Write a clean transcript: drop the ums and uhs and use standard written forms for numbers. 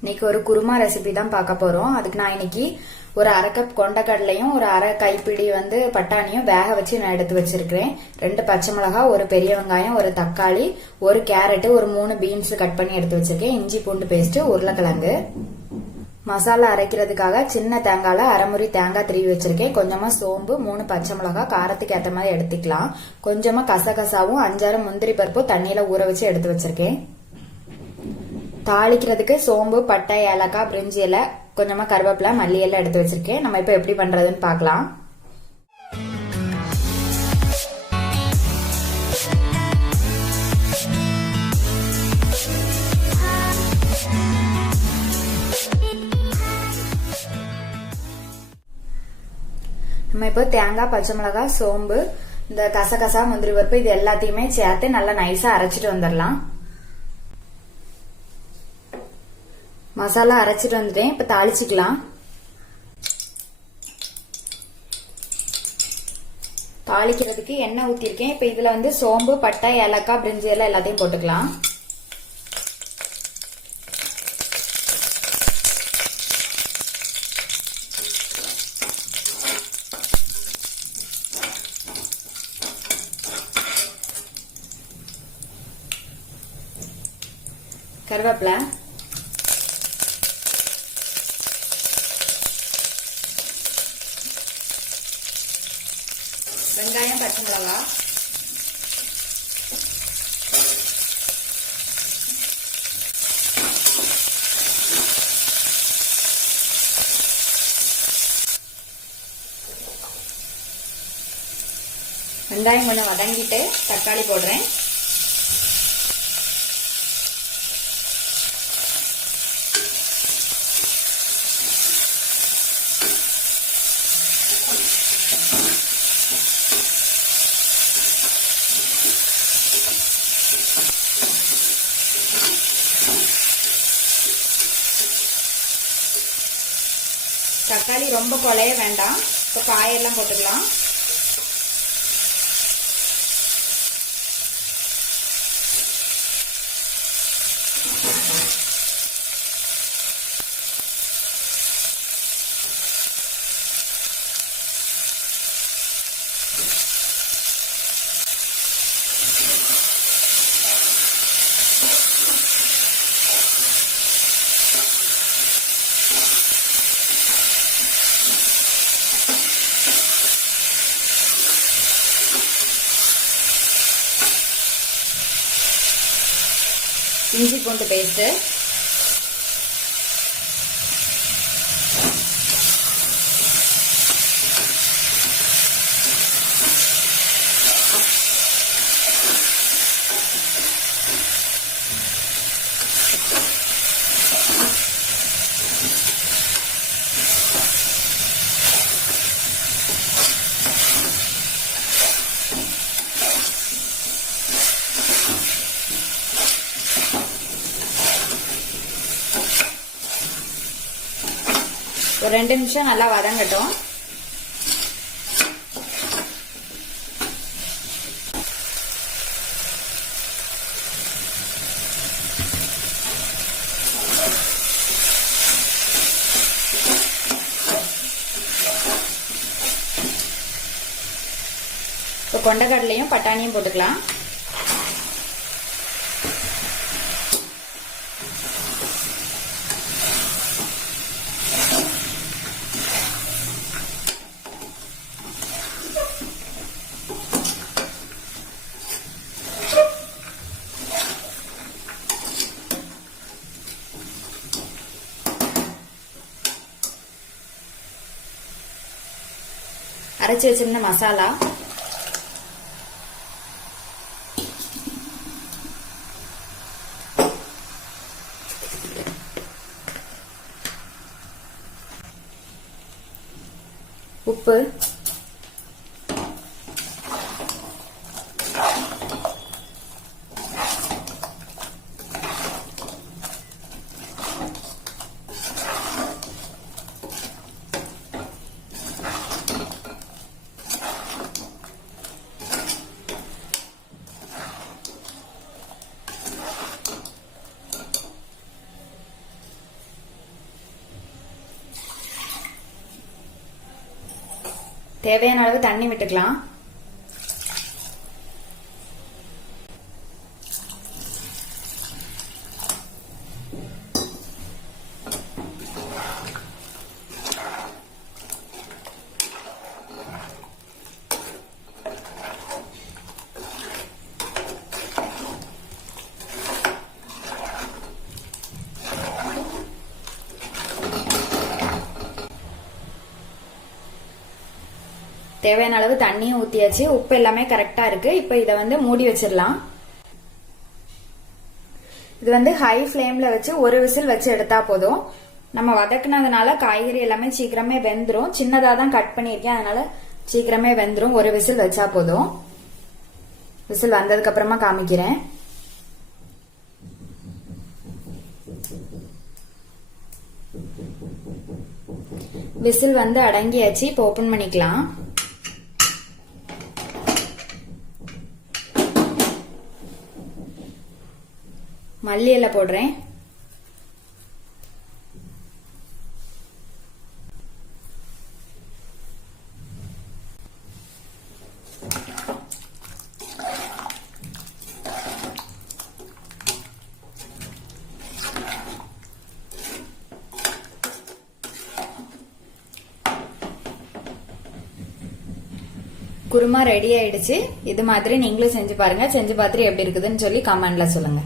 இன்னைக்கு ஒரு குருமா ரெசிபி தான் பார்க்க போறோம். அதுக்கு நான் இன்னைக்கு ஒரு அரை கப் கொண்டக்கடலையும் ஒரு அரை கைப்பிடி பட்டாணியும் வேக வச்சு நான் எடுத்து வச்சிருக்கிறேன். 2 பச்சை மிளகாய், ஒரு பெரிய வெங்காயம், ஒரு தக்காளி, ஒரு கேரட், ஒரு 3 பீன்ஸ் கட் பண்ணி எடுத்து வச்சிருக்கேன். இஞ்சி பூண்டு பேஸ்ட், உருளைக்கிழங்கு. மசாலா அரைக்கிறதுக்காக சின்ன தேங்காயில அரைமுறி தேங்காய் திருவி வச்சிருக்கேன். கொஞ்சமா சோம்பு, 3 பச்சை மிளகாய், காரத்துக்கு ஏற்ற மாதிரி எடுத்துக்கலாம். கொஞ்சமா கசகசாவும் 5-6 முந்திரி பருப்பும் தண்ணியில ஊற வச்சு எடுத்து வச்சிருக்கேன். தாளிக்கிறதுக்கு சோம்பு, பட்டை, ஏலக்காய், பிரிஞ்சி இலை, கொஞ்சமா கருவேப்பிலை, மல்லி எல்லாம் எடுத்து வச்சிருக்கேன். நம்ம இப்ப எப்படி பண்றதுன்னு பார்க்கலாம். நம்ம இப்போ தேங்காய், பச்சை மிளகாய், சோம்பு, இந்த கசகசா, முந்திரி பருப்பு இது எல்லாத்தையுமே சேர்த்து நல்லா நைஸா அரைச்சிட்டு வந்துடலாம். மசாலா அரைச்சிட்டு வந்துட்டேன். இப்ப தாளிச்சுக்கலாம். தாளிக்கிறதுக்கு எண்ணெய் ஊத்திருக்கேன். இப்ப இதுல சோம்பு, பட்டை, ஏலக்காய், பிரிஞ்சி எல்லாம் எல்லாத்தையும் போட்டுக்கலாம். கருவேப்பிலை, வெங்காயம், பச்சை மிளகாய், வெங்காயம் கொஞ்சம் வதங்கிட்டு தக்காளி போடுறேன். தக்காளி ரொம்ப குழைய வேண்டாம். இப்போ காயெல்லாம் போட்டுக்கலாம். இஞ்சி பூண்டு பேஸ்ட், ஒரு 2 நிமிஷம் நல்லா வதங்கட்டும். இப்போ கொண்டக்கடலையும் பட்டாணியும் போட்டுக்கலாம். அரைச்சி வச்சிருந்த மசாலா, உப்பு, தேவையான அளவு தண்ணி விட்டுக்கலாம். தேவையான அளவு தண்ணியும் ஊத்தியாச்சு. உப்பு எல்லாமே கரெக்டா இருக்கு. இப்ப இத மூடி வச்சிடலாம். இது ஹை ஃபிளேம்ல வச்சு ஒரு விசில் வச்சு எடுத்தா போதும். நம்ம வதக்குனதுனால காய்கறி எல்லாமே சீக்கிரமே வெந்துரும். சின்னதா தான் கட் பண்ணிருக்கேன், அதனால சீக்கிரமே வெந்துரும். ஒரு விசில் வச்சா போதும். விசில் வந்ததுக்கு அப்புறமா காமிக்கிறேன். விசில் அடங்கியாச்சு. இப்ப ஓபன் பண்ணிக்கலாம். மல்லி இலை போடுறேன். குருமா ரெடி ஆயிடுச்சு. இது மாதிரி நீங்களும் செஞ்சு பாருங்க. செஞ்சு பார்த்துட்டு எப்படி இருக்குதுன்னு சொல்லி கமெண்ட்ல சொல்லுங்க.